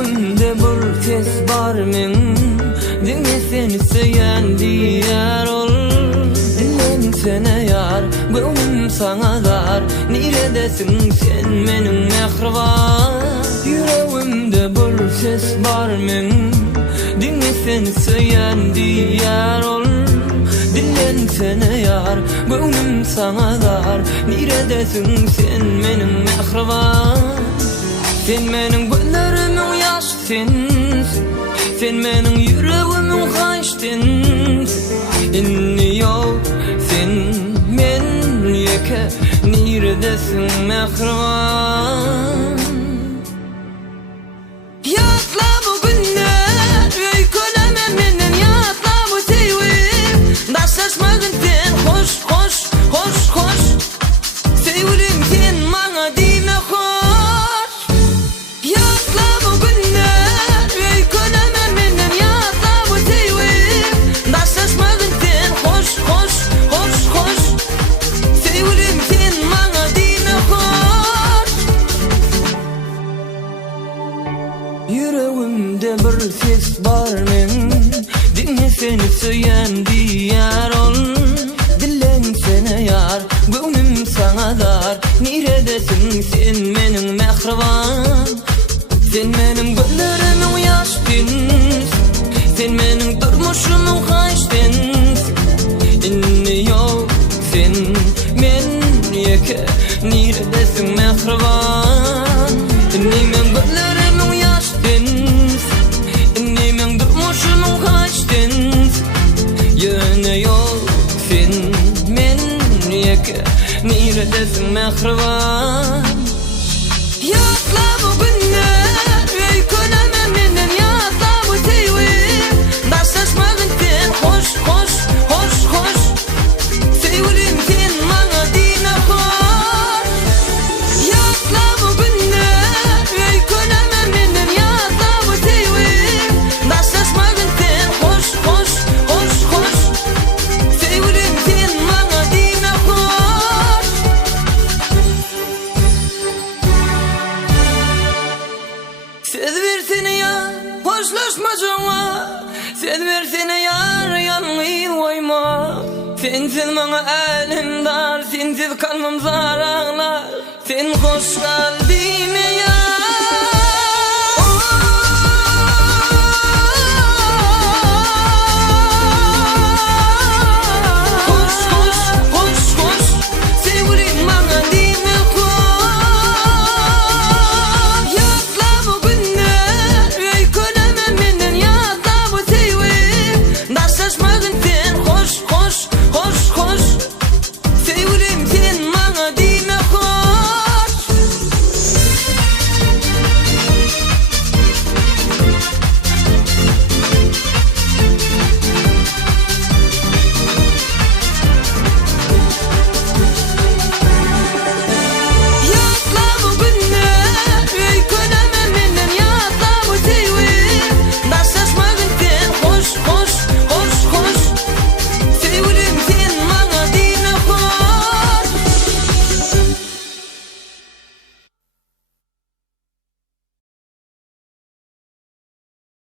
Yüreğimde bir ses var men, diňe seni söýen diýär ol. Dilen sene yar, göwnüm saňa dar. Niredesin sen meniň mehriban? Yüreğimde bir ses var men, diňe seni söýen diýär ol. Dilen sene yar, göwnüm saňa dar. Niredesin sen meniň mehriban? Sen meniň gözlerimiň ýaşdyn, sen meniň yüreğimiň haýşdyn. Inni ýok sen men ýeke, niredesin mehriban? Ýatla bu günler, öýkeleme menden ýatla bu seýwim. Daşlaşmagyn sen hoş hoş hoş hoş, seýwilim sen maňa diýme hoş. Yüreğimde bir ses var men, diňe seni söýen diýär ol. Dilen sene yar, göwnüm saňa dar. Niredesin sen meniň mehriban? Sen meniň gözlerimiň ýaşdyn, sen meniň durmuşumyň haýşdyn. Inni ýok sen men ýeke, niredesin mehriban? Inni men gözlerimiň ýaşdyn, inni men durmuşumyň haýşdyn. Ýöne ýok sen men ýeke, niredesin mehriban? Ýatla bu günler, öýkeleme menden ýatla bu seýwim. Daşlaşmagyn sen hoş hoş hoş hoş, seýwilim sen maňa diýme hoş. Ýatla bu günler, öýkeleme menden ýatla bu seýwim. Daşlaşmagyn sen hoş hoş hoş hoş, seýwilim sen maňa diýme hoş. Söz versene yar, hoşlaşmajaňa. Söz versene yar, ýanyňy goýma. Sensiz maňa älim dar, sensiz kalmam zaraglar. Sen hoş kal diýme yar.